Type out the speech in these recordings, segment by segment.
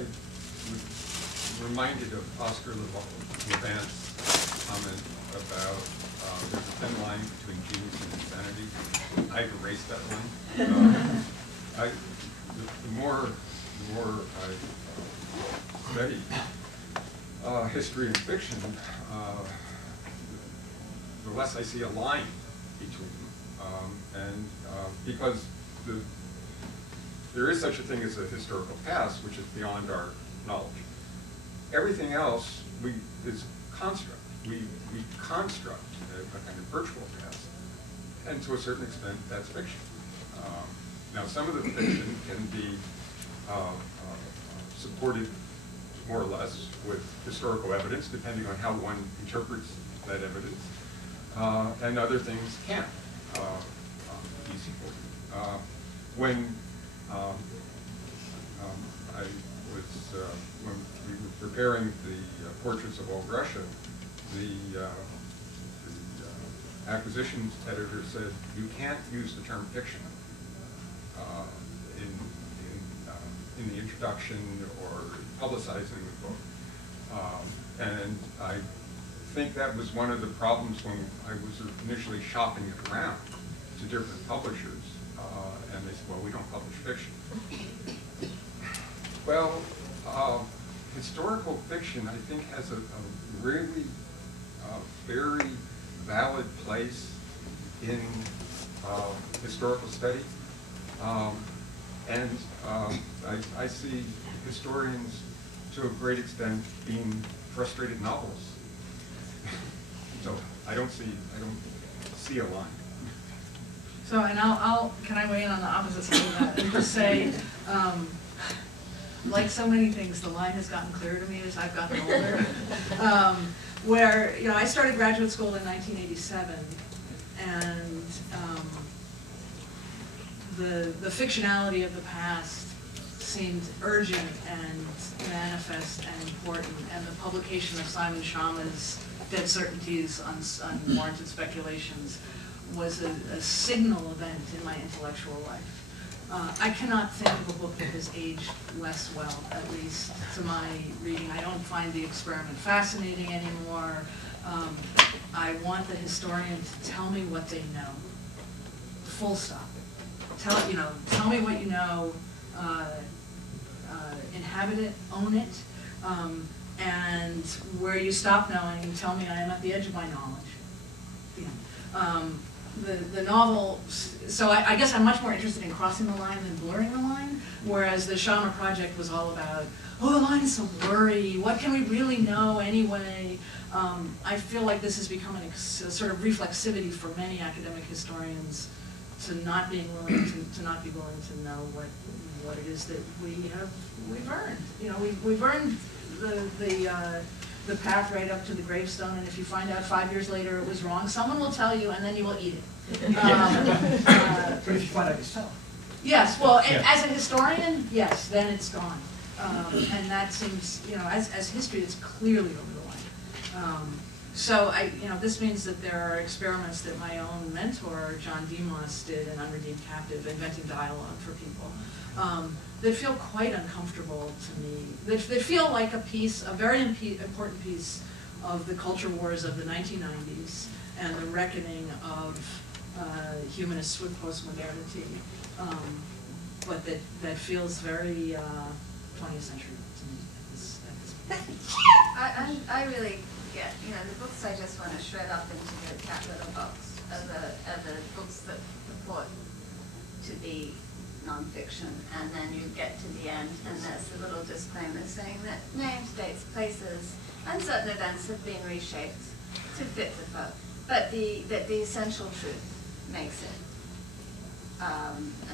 was reminded of Oscar Levant's comment about there's a thin line between genius and insanity. I've erased that line. The more I study history and fiction, the less I see a line between them. Because there is such a thing as a historical past, which is beyond our knowledge. Everything else is construct. We construct a kind of virtual past, and to a certain extent, that's fiction. Now, some of the fiction can be supported more or less with historical evidence, depending on how one interprets that evidence, and other things can't be supported. When when we were preparing the portraits of old Russia, the acquisitions editor said you can't use the term fiction in the introduction or publicizing the book, and I think that was one of the problems when I was initially shopping it around to different publishers, and they said, well, we don't publish fiction. Well, historical fiction, I think, has a really very valid place in historical study. I see historians, to a great extent, being frustrated novelists. So I don't see a line. So, and can I weigh in on the opposite side of that and just say, like so many things, the line has gotten clearer to me as I've gotten older. Where, I started graduate school in 1987, and the fictionality of the past seemed urgent and manifest and important, and the publication of Simon Schama's Dead Certainties, Unwarranted Speculations was a signal event in my intellectual life. I cannot think of a book that has aged less well, at least to my reading. I don't find the experiment fascinating anymore. I want the historian to tell me what they know. Full stop. Tell me what you know. Inhabit it, own it, and where you stop knowing, tell me I am at the edge of my knowledge. The novel, so I guess I'm much more interested in crossing the line than blurring the line, whereas the Schama project was all about, oh, the line is so blurry, what can we really know anyway? I feel like this has become a sort of reflexivity for many academic historians to not being willing to not be willing to know what it is that we've earned. We've earned the path right up to the gravestone, and if you find out 5 years later it was wrong, someone will tell you, and then you will eat it. But if you find out yourself. Yes, well, as a historian, yes, then it's gone. And that seems, as history, it's clearly over the line. So this means that there are experiments that my own mentor, John Demos, did in Unredeemed Captive, inventing dialogue for people, that feel quite uncomfortable to me. That feel like a very important piece of the culture wars of the 1990s and the reckoning of humanists with postmodernity, but that feels very 20th century to me at this point. I really get, the books I just want to shred up into the cat litter box are the books that purport to be nonfiction, and then you get to the end and there's a little disclaimer saying that names, dates, places, and certain events have been reshaped to fit the folk, but that the essential truth makes it a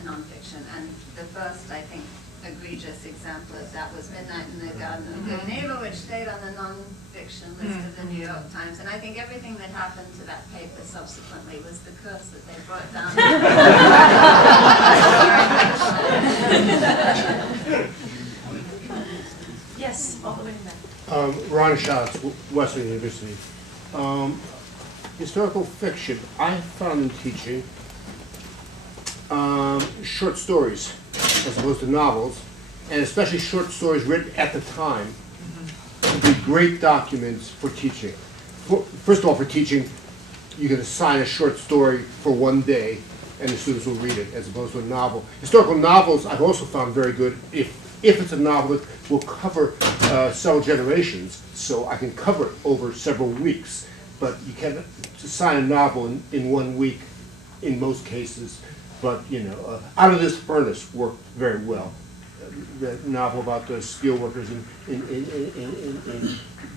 nonfiction. And the first, I think, egregious example of that was Midnight in the Garden of Good and Evil, which stayed on the non-fiction list of the New York Times. And I think everything that happened to that paper subsequently was the curse that they brought down. Yes, all the way back. Ron Schatz, Western University. Historical fiction. I found in teaching short stories as opposed to novels, and especially short stories written at the time, would be great documents for teaching. First of all, for teaching, you can assign a short story for one day, and the students will read it, as opposed to a novel. Historical novels I've also found very good. If it's a novel, it will cover several generations, so I can cover it over several weeks. But you can't assign a novel in 1 week in most cases. But, you know, Out of This Furnace worked very well. The novel about the steel workers in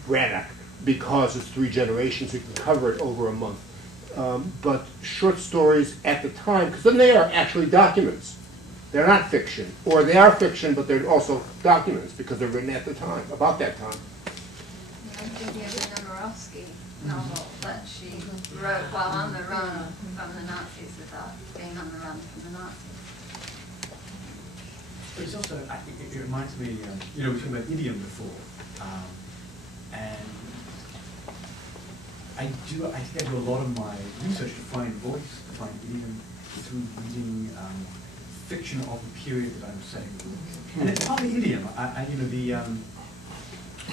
Brannock, because it's 3 generations, you can cover it over a month. But short stories at the time, because then they are actually documents. They're not fiction, or they are fiction, but they're also documents because they're written at the time, about that time. I'm thinking of the Nemirovsky novel that she wrote while on the run from the Nazis, about being on the run from the Nazis. But it's also, it reminds me, you know, we were talking about idiom before, and I think I do a lot of my research to find voice, to find idiom through reading fiction of the period that I'm saying. And it's partly idiom. You know, the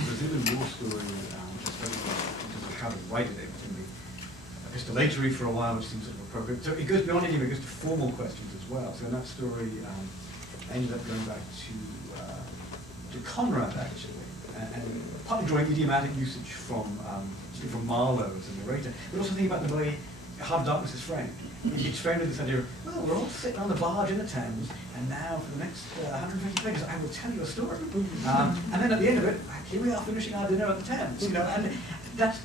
Brazilian war story, just very in terms of how to write it, can be epistolatory for a while, which seems sort of appropriate. So it goes beyond idiom, it goes to formal questions as well. So in that story, I ended up going back to Conrad, actually, and partly drawing idiomatic usage from Marlowe as a narrator, but also thinking about the way Heart of Darkness is framed. It's framed with this idea of, well, we're all sitting on the barge in the Thames, and now for the next 150 pages, I will tell you a story. And then at the end of it, here we are finishing our dinner at the Thames. You know, and that's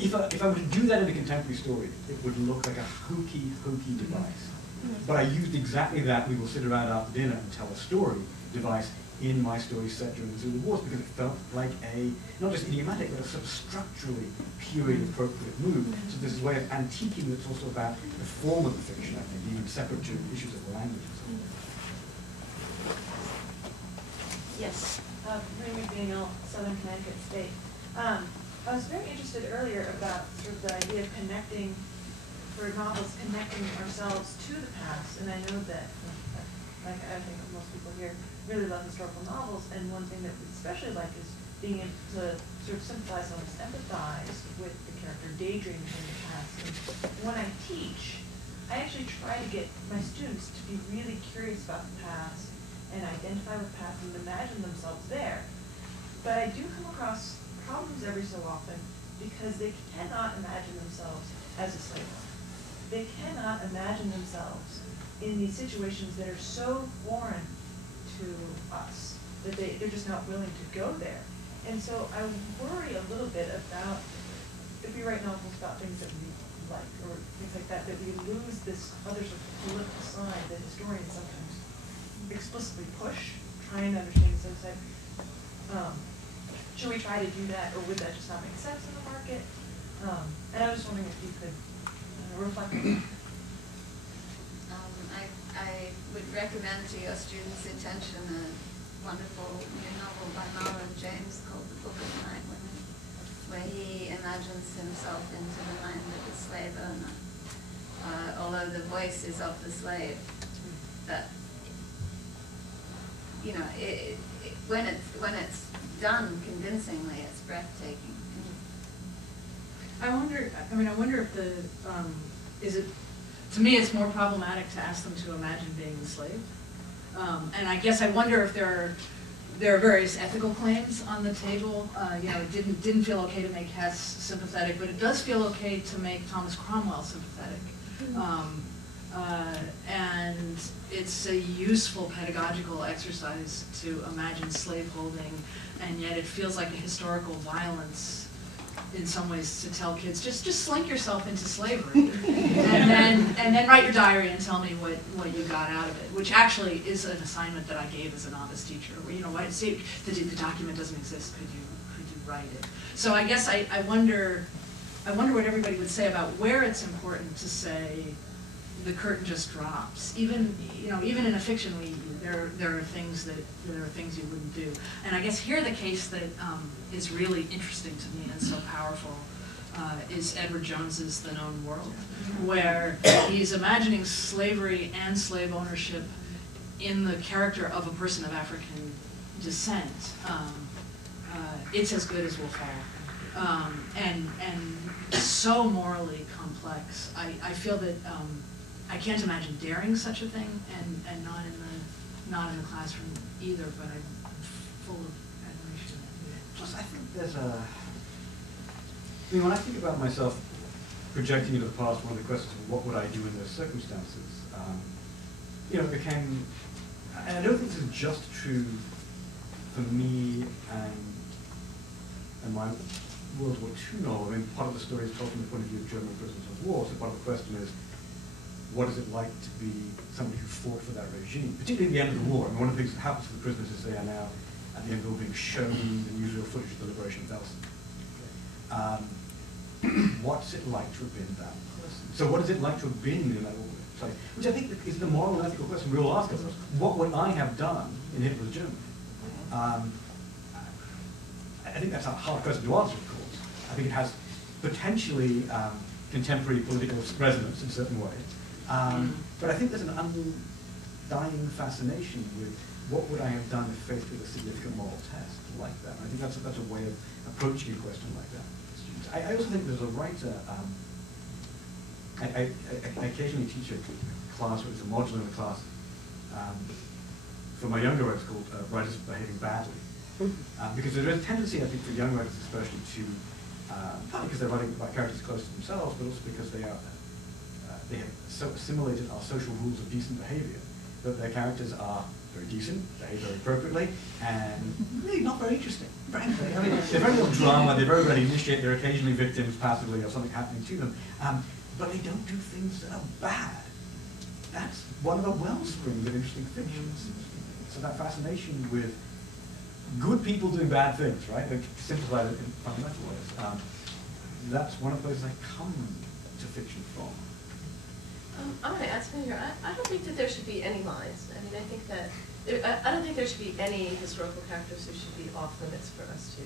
if I were to do that in a contemporary story, it would look like a hokey device. But I used exactly that "we will sit around after dinner and tell a story" device in my story set during the Zulu Wars, because it felt like a, not just idiomatic, but a sort of structurally period-appropriate move. So this is a way of antiquing that's also about the form of the fiction, I think, even separate to issues of language. Yes, Marie McDaniel, Southern Connecticut State. I was very interested earlier about sort of the idea of connecting, for novels, connecting ourselves to the past, and I know that, like I think most people here, really love historical novels, and one thing that we especially like is being able to sort of sympathize and almost empathize with the character daydreaming in the past. And when I teach, I actually try to get my students to be really curious about the past and identify with the past and imagine themselves there. But I do come across problems every so often because they cannot imagine themselves as a slave owner. They cannot imagine themselves in these situations that are so foreign to us that they're just not willing to go there. And so I worry a little bit about, if we write novels about things that we like or things like that, that we lose this other sort of political side that historians sometimes explicitly push, trying to understand the side. Should we try to do that, or would that just not make sense in the market? And I was just wondering if you could reflect on that. I would recommend to your students' attention a wonderful new novel by Marlon James called The Book of Night Women, where he imagines himself into the mind of a slave owner, although the voice is of the slave. But you know, when it's done convincingly, it's breathtaking. I wonder if the, is it, to me it's more problematic to ask them to imagine being enslaved. And I guess I wonder if there are various ethical claims on the table. You know, it didn't feel okay to make Hess sympathetic, but it does feel okay to make Thomas Cromwell sympathetic. And it's a useful pedagogical exercise to imagine slaveholding, and yet it feels like a historical violence in some ways to tell kids, just slink yourself into slavery, and then write your diary and tell me what you got out of it, which actually is an assignment that I gave as a novice teacher. Where, you know, see, the document doesn't exist. Could you write it? So I guess I wonder what everybody would say about where it's important to say the curtain just drops. Even in a fiction, there are things you wouldn't do. And I guess here the case that is really interesting to me and so powerful is Edward Jones's The Known World, where he's imagining slavery and slave ownership in the character of a person of African descent, it's as good as will fall. And so morally complex. I feel that I can't imagine daring such a thing, and not in the classroom either. But I'm full of admiration. Plus, I think there's a. I mean, when I think about myself projecting into the past, one of the questions of what would I do in those circumstances, you know, became. And I don't think this is just true for me and my World War II novel. I mean, part of the story is told from the point of view of German prisoners of war, so part of the question is, what is it like to be somebody who fought for that regime, particularly at the end of the war? I mean, one of the things that happens to the prisoners is they are now, at the end of the war, being shown the newsreel footage of the liberation of Belsen. What's it like to have been that person? So what is it like to have been in that war? Which I think is the moral and ethical question we all ask ourselves. What would I have done in Hitler's Germany? I think that's a hard question to answer, of course. I think it has potentially contemporary political resonance in a certain way. But I think there's an undying fascination with what would I have done if faced with a significant moral test like that. And I think that's a way of approaching a question like that. I also think there's a writer, I occasionally teach a class, or it's a module in the class, for my younger writers called Writers Behaving Badly. Because there is a tendency, I think, for young writers especially to, partly because they're writing about characters close to themselves, but also because they have so assimilated our social rules of decent behavior, that their characters are very decent, behave very appropriately, and really not very interesting, frankly. I mean, they're very little drama, they're very ready to initiate, they're occasionally victims passively of something happening to them, but they don't do things that are bad. That's one of the wellsprings of interesting fiction. So that fascination with good people doing bad things, right? They simplify it in fundamental ways. That's one of the places I come to fiction from. I'm going to add something here. I don't think that there should be any lines. I mean, I think that I don't think there should be any historical characters who should be off limits for us to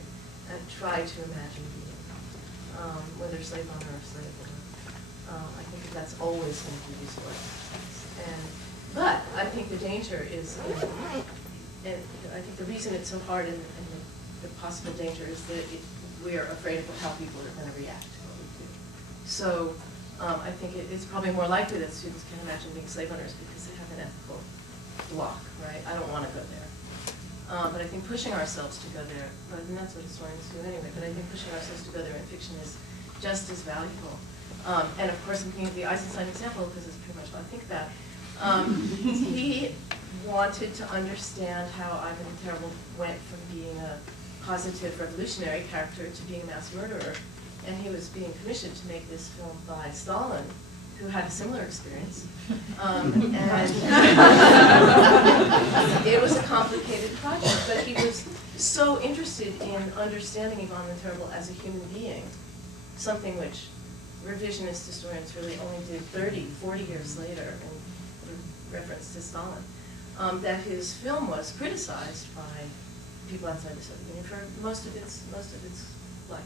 try to imagine being, whether slave owner or slave owner. I think that that's always going to be useful. But I think the danger is, and I think the reason it's so hard and the possible danger is that we are afraid of how people are going to react to what we do. So I think it's probably more likely that students can imagine being slave owners because they have an ethical block, right? I don't want to go there. But I think pushing ourselves to go there, and that's what historians do anyway, but I think pushing ourselves to go there in fiction is just as valuable. And of course, I'm thinking of the Eisenstein example because it's pretty much what I think about. He wanted to understand how Ivan the Terrible went from being a positive revolutionary character to being a mass murderer. And he was being commissioned to make this film by Stalin, who had a similar experience. And it was a complicated project, but he was so interested in understanding Ivan the Terrible as a human being, something which revisionist historians really only did 30, 40 years later in reference to Stalin, that his film was criticized by people outside the Soviet Union for most of its life.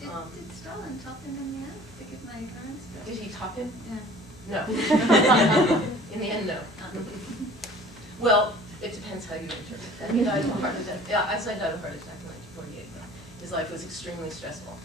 Did Stalin top him in the end? Forgive my ignorance. Did he top him? Yeah. No. In the end, no. Well, it depends how you interpret that. He died of a heart attack. Yeah, I died of a heart attack in 1948. His life was extremely stressful.